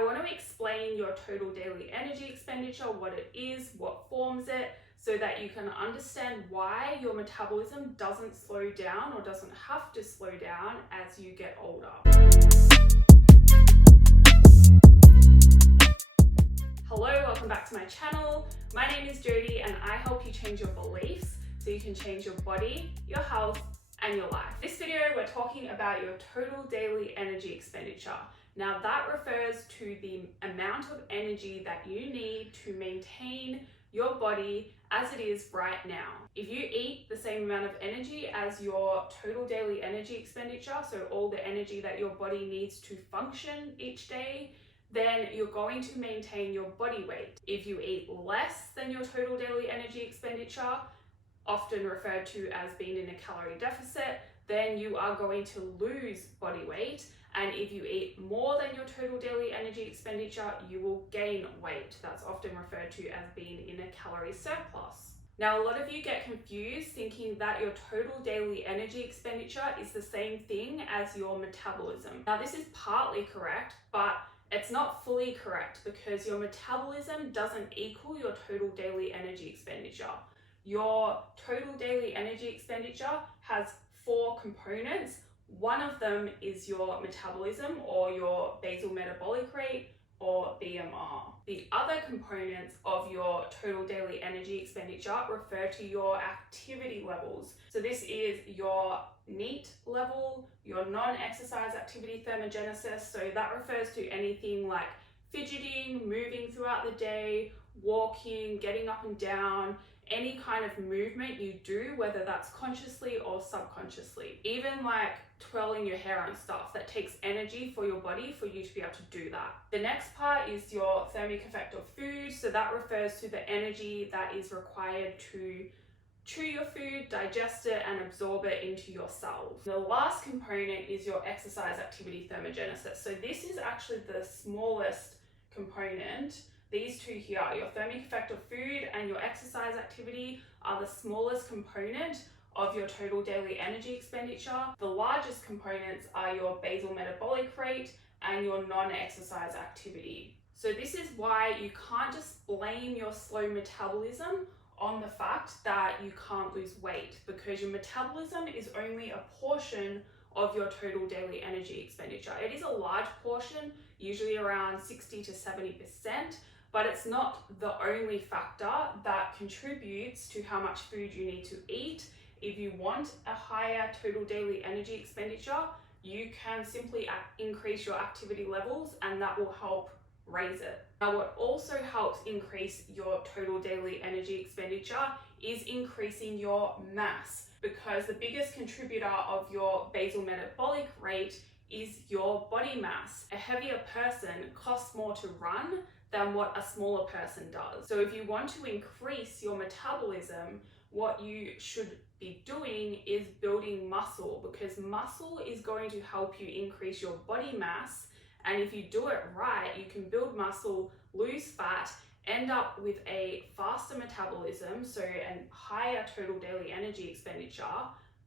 I want to explain your total daily energy expenditure, what it is, what forms it, so that you can understand why your metabolism doesn't slow down or doesn't have to slow down as you get older. Hello, welcome back to my channel. My name is Jody and I help you change your beliefs so you can change your body, your health, and your life. This video, we're talking about your total daily energy expenditure. Now that refers to the amount of energy that you need to maintain your body as it is right now. If you eat the same amount of energy as your total daily energy expenditure, so all the energy that your body needs to function each day, then you're going to maintain your body weight. If you eat less than your total daily energy expenditure, often referred to as being in a calorie deficit, then you are going to lose body weight. And if you eat more than your total daily energy expenditure, you will gain weight. That's often referred to as being in a calorie surplus. Now, a lot of you get confused thinking that your total daily energy expenditure is the same thing as your metabolism. Now, this is partly correct, but it's not fully correct because your metabolism doesn't equal your total daily energy expenditure. Your total daily energy expenditure has 4 components. One of them is your metabolism or your basal metabolic rate or BMR. The other components of your total daily energy expenditure refer to your activity levels. So this is your NEAT level, your non-exercise activity thermogenesis. So that refers to anything like fidgeting, moving throughout the day, walking, getting up and down, any kind of movement you do, whether that's consciously or subconsciously. Even like twirling your hair and stuff, that takes energy for your body for you to be able to do that. The next part is your thermic effect of food. So that refers to the energy that is required to chew your food, digest it, and absorb it into your cells. The last component is your exercise activity thermogenesis. So this is actually the smallest component. These two here, your thermic effect of food and your exercise activity, are the smallest component of your total daily energy expenditure. The largest components are your basal metabolic rate and your non-exercise activity. So this is why you can't just blame your slow metabolism on the fact that you can't lose weight, because your metabolism is only a portion of your total daily energy expenditure. It is a large portion, usually around 60 to 70%, but it's not the only factor that contributes to how much food you need to eat. If you want a higher total daily energy expenditure, you can simply increase your activity levels and that will help raise it. Now, what also helps increase your total daily energy expenditure is increasing your mass, because the biggest contributor of your basal metabolic rate is your body mass. A heavier person costs more to run than what a smaller person does. So if you want to increase your metabolism, what you should be doing is building muscle, because muscle is going to help you increase your body mass. And if you do it right, you can build muscle, lose fat, end up with a faster metabolism, so a higher total daily energy expenditure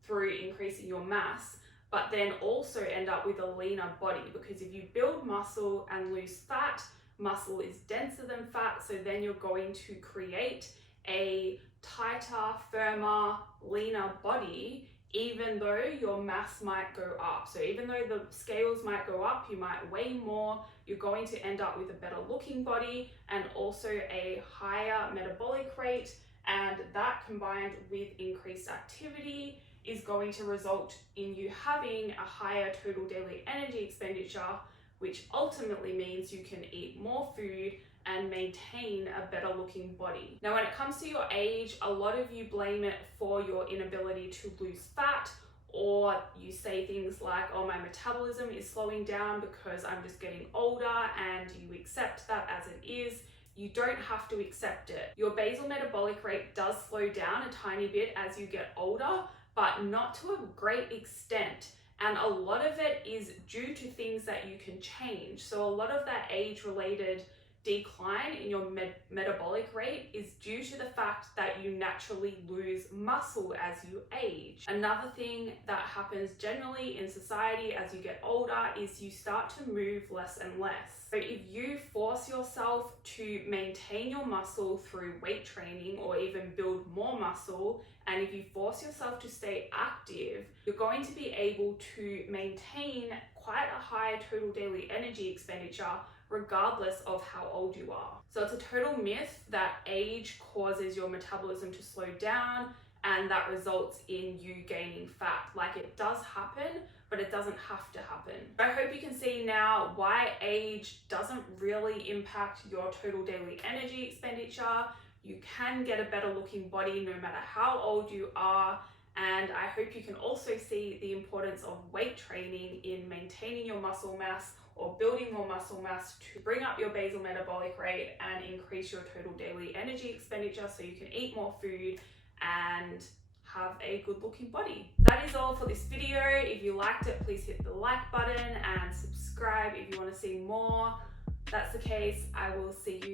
through increasing your mass, but then also end up with a leaner body, because if you build muscle and lose fat, muscle is denser than fat, so then you're going to create a tighter, firmer, leaner body, even though your mass might go up. So even though the scales might go up, you might weigh more, you're going to end up with a better looking body and also a higher metabolic rate, and that combined with increased activity is going to result in you having a higher total daily energy expenditure, which ultimately means you can eat more food and maintain a better looking body. Now, when it comes to your age, a lot of you blame it for your inability to lose fat, or you say things like, oh, my metabolism is slowing down because I'm just getting older, and you accept that as it is. You don't have to accept it. Your basal metabolic rate does slow down a tiny bit as you get older, but not to a great extent. And a lot of it is due to things that you can change. So a lot of that age-related decline in your metabolic rate is due to the fact that you naturally lose muscle as you age. Another thing that happens generally in society as you get older is you start to move less and less. So if you force yourself to maintain your muscle through weight training or even build more muscle, and if you force yourself to stay active, you're going to be able to maintain quite a high total daily energy expenditure regardless of how old you are. So it's a total myth that age causes your metabolism to slow down and that results in you gaining fat. Like, it does happen, but it doesn't have to happen. I hope you can see now why age doesn't really impact your total daily energy expenditure. You can get a better looking body no matter how old you are. And I hope you can also see the importance of weight training in maintaining your muscle mass or building more muscle mass to bring up your basal metabolic rate and increase your total daily energy expenditure so you can eat more food and have a good looking body. That is all for this video. If you liked it, please hit the like button and subscribe if you want to see more. If that's the case, I will see you